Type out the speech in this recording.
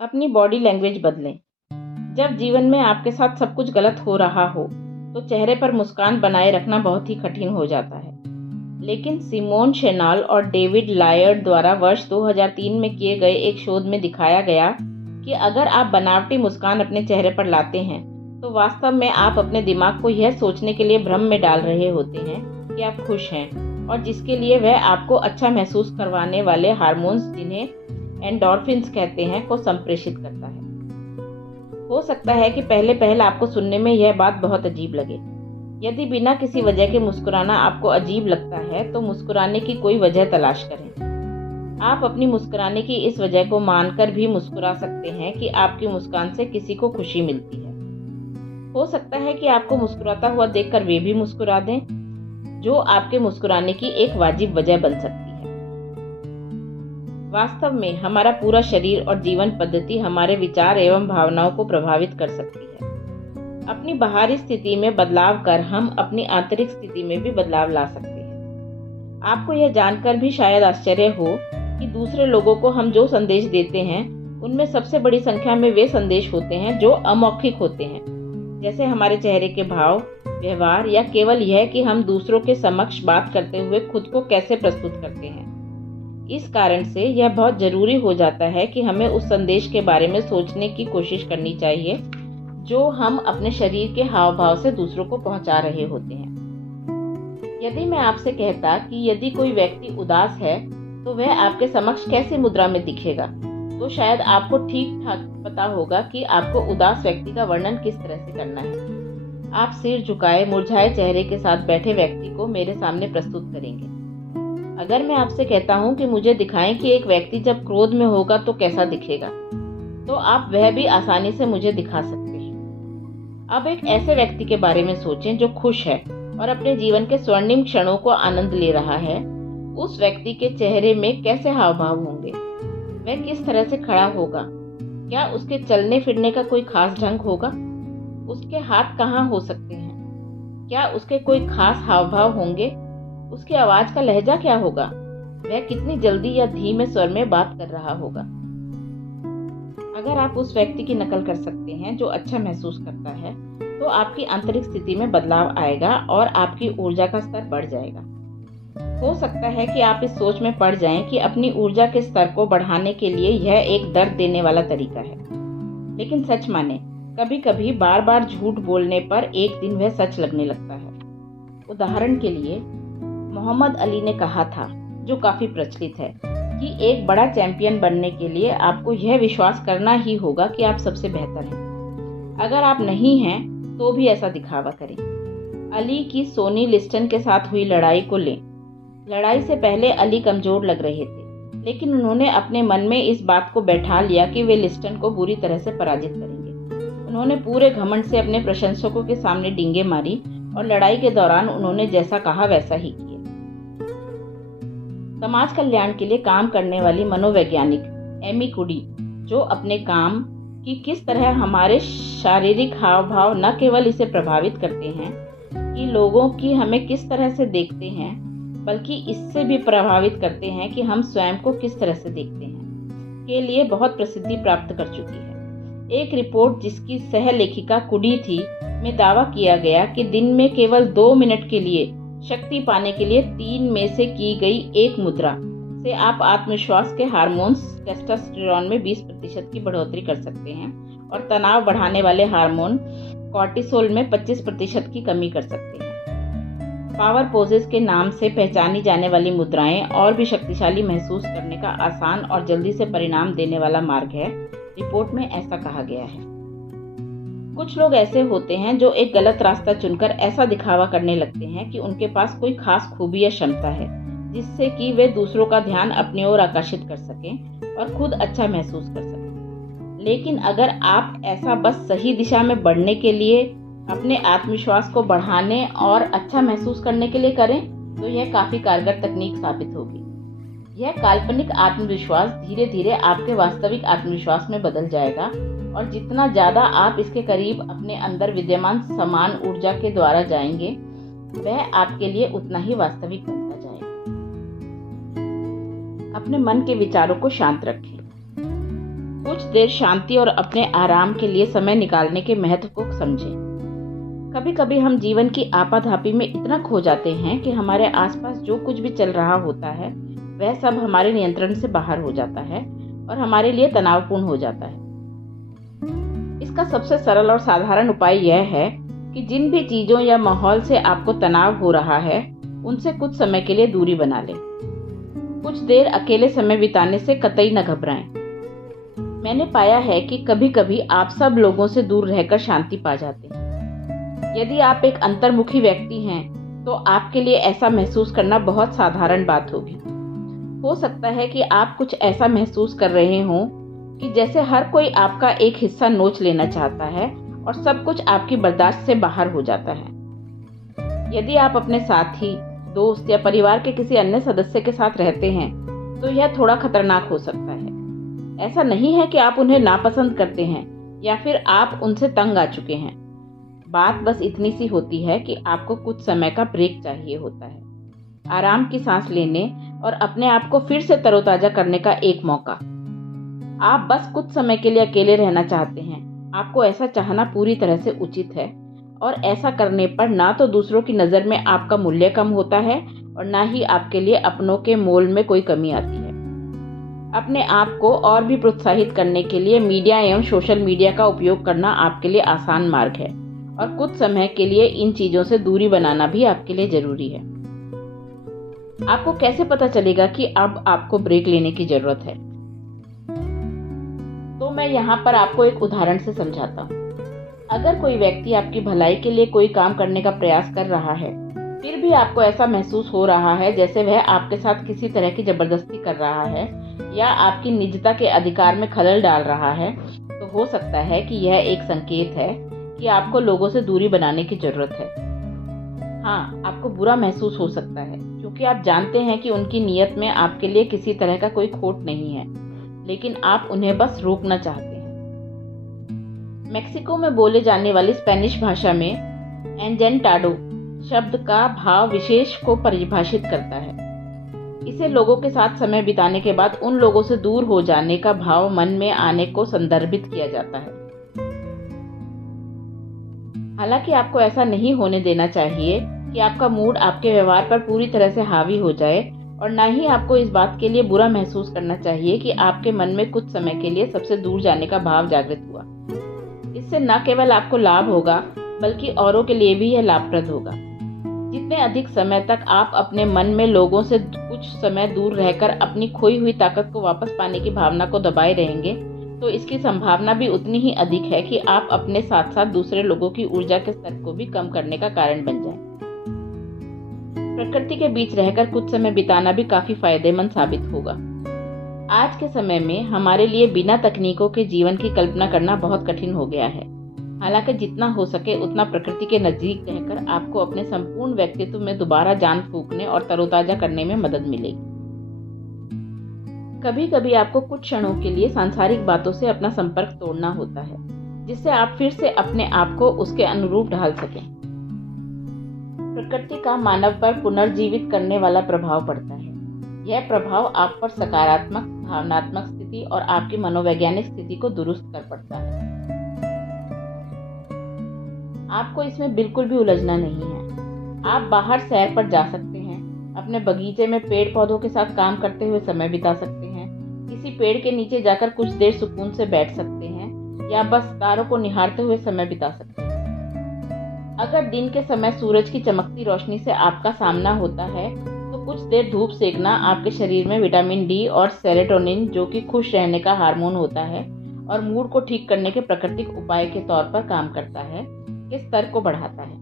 अपनी body language बदलें। जब जीवन में आपके साथ सब कुछ गलत हो रहा हो, तो चेहरे पर मुस्कान बनाए रखना बहुत ही कठिन हो जाता है। लेकिन सिमोन शेनाल और डेविड लायर्ड द्वारा वर्ष 2003 में किए गए एक शोध में दिखाया गया कि अगर आप बनावटी मुस्कान अपने चेहरे पर लाते हैं, तो वास्तव में आप अपने दिमाग को यह सोचने के लिए भ्रम में डाल रहे होते हैं कि आप खुश हैं, और जिसके लिए वह आपको अच्छा महसूस करवाने वाले हार्मोन्स, जिन्हें एंडोर्फिन्स कहते हैं, को संप्रेषित करता है। हो सकता है कि पहले आपको सुनने में यह बात बहुत अजीब लगे। यदि बिना किसी वजह के मुस्कुराना आपको अजीब लगता है, तो मुस्कुराने की कोई वजह तलाश करें। आप अपनी मुस्कुराने की इस वजह को मानकर भी मुस्कुरा सकते हैं कि आपकी मुस्कान से किसी को खुशी मिलती है। हो सकता है कि आपको मुस्कुराता हुआ देखकर वे भी मुस्कुरा दें, जो आपके मुस्कुराने की एक वाजिब वजह बन सकती है। वास्तव में हमारा पूरा शरीर और जीवन पद्धति हमारे विचार एवं भावनाओं को प्रभावित कर सकती है। अपनी बाहरी स्थिति में बदलाव कर हम अपनी आंतरिक स्थिति में भी बदलाव ला सकते हैं। आपको यह जानकर भी शायद आश्चर्य हो कि दूसरे लोगों को हम जो संदेश देते हैं, उनमें सबसे बड़ी संख्या में वे संदेश होते हैं जो अमौखिक होते हैं, जैसे हमारे चेहरे के भाव, व्यवहार, या केवल यह कि हम दूसरों के समक्ष बात करते हुए खुद को कैसे प्रस्तुत करते हैं। इस कारण से यह बहुत जरूरी हो जाता है कि हमें उस संदेश के बारे में सोचने की कोशिश करनी चाहिए जो हम अपने शरीर के हाव भाव से दूसरों को पहुंचा रहे होते हैं। यदि मैं आपसे कहता कि यदि कोई व्यक्ति उदास है, तो वह आपके समक्ष कैसी मुद्रा में दिखेगा, तो शायद आपको ठीक ठाक पता होगा कि आपको उदास व्यक्ति का वर्णन किस तरह से करना है। आप सिर झुकाए, मुरझाए चेहरे के साथ बैठे व्यक्ति को मेरे सामने प्रस्तुत करेंगे। अगर मैं आपसे कहता हूँ कि मुझे दिखाएं कि एक व्यक्ति जब क्रोध में होगा तो कैसा दिखेगा, तो आप वह भी आसानी से मुझे दिखा सकते हैं। अब एक ऐसे व्यक्ति के बारे में सोचें जो खुश है और अपने जीवन के स्वर्णिम क्षणों को आनंद ले रहा है। उस व्यक्ति के चेहरे में कैसे हाव भाव होंगे? वह किस तरह से खड़ा होगा? क्या उसके चलने फिरने का कोई खास ढंग होगा? उसके हाथ कहाँ हो सकते हैं? क्या उसके कोई खास हाव भाव होंगे? उसकी आवाज का लहजा क्या होगा? वह कितनी जल्दी या धीमे स्वर में बात कर रहा होगा? अगर आप उस व्यक्ति की नकल कर सकते हैं जो अच्छा महसूस करता है, तो आपकी आंतरिक स्थिति में बदलाव आएगा और आपकी ऊर्जा का स्तर बढ़ जाएगा। हो सकता है कि आप इस सोच में पड़ जाएं कि अपनी ऊर्जा के स्तर को बढ़ाने के लिए यह एक दर्द देने वाला तरीका है। लेकिन सच माने, कभी कभी बार बार झूठ बोलने पर एक दिन वह सच लगने लगता है। उदाहरण के लिए, मोहम्मद अली ने कहा था, जो काफी प्रचलित है, कि एक बड़ा चैंपियन बनने के लिए आपको यह विश्वास करना ही होगा कि आप सबसे बेहतर हैं। अगर आप नहीं हैं, तो भी ऐसा दिखावा करें। अली की सोनी लिस्टन के साथ हुई लड़ाई को लें। लड़ाई से पहले अली कमजोर लग रहे थे, लेकिन उन्होंने अपने मन में इस बात को बैठा लिया कि वे लिस्टन को बुरी तरह से पराजित करेंगे। उन्होंने पूरे घमंड से अपने प्रशंसकों के सामने डींगे मारी और लड़ाई के दौरान उन्होंने जैसा कहा वैसा ही किया। समाज कल्याण के लिए काम करने वाली मनोवैज्ञानिक एमी कुडी, जो अपने काम की किस तरह हमारे शारीरिक हाव भाव न केवल इसे प्रभावित करते हैं कि लोगों की हमें किस तरह से देखते हैं, बल्कि इससे भी प्रभावित करते हैं कि हम स्वयं को किस तरह से देखते हैं, के लिए बहुत प्रसिद्धि प्राप्त कर चुकी है। एक रिपोर्ट जिसकी सह लेखिका कुडी थी, में दावा किया गया कि दिन में केवल 2 मिनट के लिए शक्ति पाने के लिए 3 में से की गई एक मुद्रा से आप आत्मविश्वास के हार्मोन्स टेस्टोस्टेरोन में 20% की बढ़ोतरी कर सकते हैं और तनाव बढ़ाने वाले हार्मोन कॉर्टिसोल में 25% की कमी कर सकते हैं। पावर पोजेस के नाम से पहचानी जाने वाली मुद्राएं और भी शक्तिशाली महसूस करने का आसान और जल्दी से परिणाम देने वाला मार्ग है, रिपोर्ट में ऐसा कहा गया है। कुछ लोग ऐसे होते हैं जो एक गलत रास्ता चुनकर ऐसा दिखावा करने लगते हैं कि उनके पास कोई खास खूबी या क्षमता है, जिससे कि वे दूसरों का ध्यान अपनी ओर आकर्षित कर सकें और खुद अच्छा महसूस कर सकें। लेकिन अगर आप ऐसा बस सही दिशा में बढ़ने के लिए, अपने आत्मविश्वास को बढ़ाने और अच्छा महसूस करने के लिए करें, तो यह काफी कारगर तकनीक साबित होगी। यह काल्पनिक आत्मविश्वास धीरे धीरे आपके वास्तविक आत्मविश्वास में बदल जाएगा, और जितना ज्यादा आप इसके करीब अपने अंदर विद्यमान समान ऊर्जा के द्वारा जाएंगे, वह आपके लिए उतना ही वास्तविक बनता जाएगा। अपने मन के विचारों को शांत रखें। कुछ देर शांति और अपने आराम के लिए समय निकालने के महत्व को समझें। कभी कभी हम जीवन की आपाधापी में इतना खो जाते हैं कि हमारे आसपास जो कुछ भी चल रहा होता है वह सब हमारे नियंत्रण से बाहर हो जाता है और हमारे लिए तनावपूर्ण हो जाता है। इसका सबसे सरल और साधारण उपाय यह है कि जिन भी चीज़ों या माहौल से आपको तनाव हो रहा है उनसे कुछ समय के लिए दूरी बना लें। कुछ देर अकेले समय बिताने से कतई न घबराएं। मैंने पाया है कि कभी कभी आप सब लोगों से दूर रहकर शांति पा जाते हैं। यदि आप एक अंतर्मुखी व्यक्ति हैं तो आपके लिए ऐसा महसूस करना बहुत साधारण बात होगी। हो सकता है कि आप कुछ ऐसा महसूस कर रहे हों कि जैसे हर कोई आपका एक हिस्सा नोच लेना चाहता है और सब कुछ आपकी बर्दाश्त से बाहर हो जाता है। यदि आप अपने साथी, दोस्त या परिवार के किसी अन्य सदस्य के साथ रहते हैं तो यह थोड़ा खतरनाक हो सकता है। ऐसा नहीं है कि आप उन्हें नापसंद करते हैं या फिर आप उनसे तंग आ चुके हैं। बात बस इतनी सी होती है कि आपको कुछ समय का ब्रेक चाहिए होता है, आराम की सांस लेने और अपने आप को फिर से तरोताजा करने का एक मौका। आप बस कुछ समय के लिए अकेले रहना चाहते हैं। आपको ऐसा चाहना पूरी तरह से उचित है और ऐसा करने पर ना तो दूसरों की नज़र में आपका मूल्य कम होता है और ना ही आपके लिए अपनों के मोल में कोई कमी आती है। अपने आप को और भी प्रोत्साहित करने के लिए मीडिया एवं सोशल मीडिया का उपयोग करना आपके लिए आसान मार्ग है और कुछ समय के लिए इन चीज़ों से दूरी बनाना भी आपके लिए ज़रूरी है। आपको कैसे पता चलेगा कि अब आपको ब्रेक लेने की ज़रूरत है? तो मैं यहाँ पर आपको एक उदाहरण से समझाता हूँ। अगर कोई व्यक्ति आपकी भलाई के लिए कोई काम करने का प्रयास कर रहा है, फिर भी आपको ऐसा महसूस हो रहा है जैसे वह आपके साथ किसी तरह की जबरदस्ती कर रहा है या आपकी निजता के अधिकार में खलल डाल रहा है, तो हो सकता है कि यह एक संकेत है कि आपको लोगों से दूरी बनाने की जरूरत है। हाँ, आपको बुरा महसूस हो सकता है क्योंकि आप जानते हैं कि उनकी नीयत में आपके लिए किसी तरह का कोई खोट नहीं है, लेकिन आप उन्हें बस रोकना चाहते हैं। मेक्सिको में बोले जाने वाली स्पेनिश भाषा में एंजेंटाडो शब्द का भाव विशेष को परिभाषित करता है। इसे लोगों के साथ समय बिताने के बाद उन लोगों से दूर हो जाने का भाव मन में आने को संदर्भित किया जाता है। हालांकि आपको ऐसा नहीं होने देना चाहिए कि आपका मूड आपके व्यवहार पर पूरी तरह से हावी हो जाए और ना ही आपको इस बात के लिए बुरा महसूस करना चाहिए कि आपके मन में कुछ समय के लिए सबसे दूर जाने का भाव जागृत हुआ। इससे न केवल आपको लाभ होगा बल्कि औरों के लिए भी यह लाभप्रद होगा। जितने अधिक समय तक आप अपने मन में लोगों से कुछ समय दूर रहकर अपनी खोई हुई ताकत को वापस पाने की भावना को दबाए रहेंगे, तो इसकी संभावना भी उतनी ही अधिक है कि आप अपने साथ साथ दूसरे लोगों की ऊर्जा के स्तर को भी कम करने का कारण बन जाएं। प्रकृति के बीच रहकर कुछ समय बिताना भी काफी फायदेमंद साबित होगा। आज के समय में हमारे लिए बिना तकनीकों के जीवन की कल्पना करना बहुत कठिन हो गया है। हालांकि जितना हो सके उतना प्रकृति के नजदीक रहकर आपको अपने संपूर्ण व्यक्तित्व में दोबारा जान फूंकने और तरोताजा करने में मदद मिलेगी। कभी कभी आपको कुछ क्षणों के लिए सांसारिक बातों से अपना संपर्क तोड़ना होता है, जिससे आप फिर से अपने आप को उसके अनुरूप ढाल सकें। प्रकृति का मानव पर पुनर्जीवित करने वाला प्रभाव पड़ता है। यह प्रभाव आप पर सकारात्मक भावनात्मक स्थिति और आपकी मनोवैज्ञानिक स्थिति को दुरुस्त कर पड़ता है। आपको इसमें बिल्कुल भी उलझना नहीं है। आप बाहर सैर पर जा सकते हैं, अपने बगीचे में पेड़ पौधों के साथ काम करते हुए समय बिता सकते हैं, किसी पेड़ के नीचे जाकर कुछ देर सुकून से बैठ सकते हैं या बस तारों को निहारते हुए समय बिता सकते हैं। अगर दिन के समय सूरज की चमकती रोशनी से आपका सामना होता है तो कुछ देर धूप सेकना आपके शरीर में विटामिन डी और सेरोटोनिन, जो कि खुश रहने का हार्मोन होता है और मूड को ठीक करने के प्राकृतिक उपाय के तौर पर काम करता है, के स्तर को बढ़ाता है।